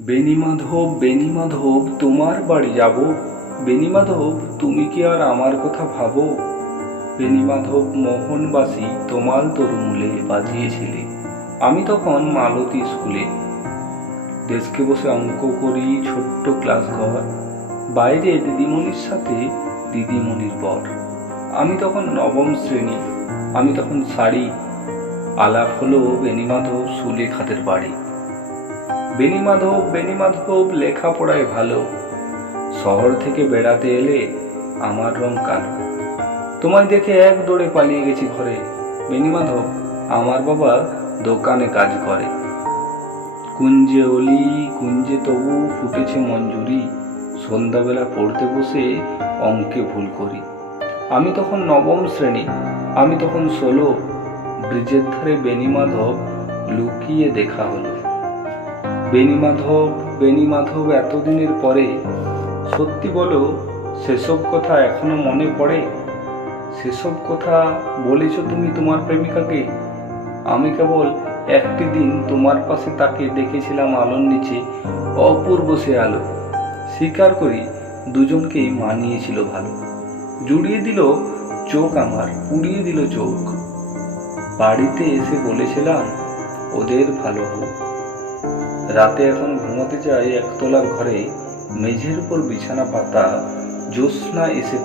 বেনিমাধব বেনিমাধব, তোমার বাড়ি যাব। বেনিমাধব, তুমি কি আর আমার কথা ভাবো? বেনিমাধব মোহনবাসী তোমাল তরুমূলে বাজিয়েছিলে। আমি তখন মালতী স্কুলে। ডেস্কে বসে অঙ্ক করি, ছোট্ট ক্লাস ঘর। বাইরে দিদিমণির সাথে দিদিমণির পর আমি তখন নবম শ্রেণি। আমি তখন শাড়ি। আলাপ হলো বেনিমাধব সুলেখাদের বাড়ি। বেনিমাধব বেনিমাধব লেখাপড়ায় ভালো। শহর থেকে বেড়াতে এলে আমার রং কালো। তোমায় দেখে এক দৌড়ে পালিয়ে গেছি ঘরে। বেনিমাধব, আমার বাবা দোকানে কাজ করে। কুঞ্জে অলি, কুঞ্জে তবু ফুটেছে মঞ্জুরি। সন্ধ্যাবেলা পড়তে বসে অঙ্কে ভুল করি। আমি তখন নবম শ্রেণি, আমি তখন ষোলো। ব্রিজের ধারে বেনিমাধব লুকিয়ে দেখা হলো। বেনিমাধব বেনিমাধব এতদিনের পরে? সত্যি বলো, সেসব কথা এখনও মনে পড়ে? সেসব কথা বলেছ তুমি তোমার প্রেমিকাকে? আমি কেবল একটি দিন তোমার পাশে তাকে দেখেছিলাম আলোর নিচে, অপূর্ব সে আলো। স্বীকার করি, দুজনকেই মানিয়েছিল ভালো। জুড়িয়ে দিল চোখ আমার, পুড়িয়ে দিল চোখ। বাড়িতে এসে বলেছিলাম, ওদের ভালো হোক। রাতে এখন ঘুমোতে যাই একতলার ঘরে মেঝের উপর বিছানা পাতা জ্যোৎস্না এসে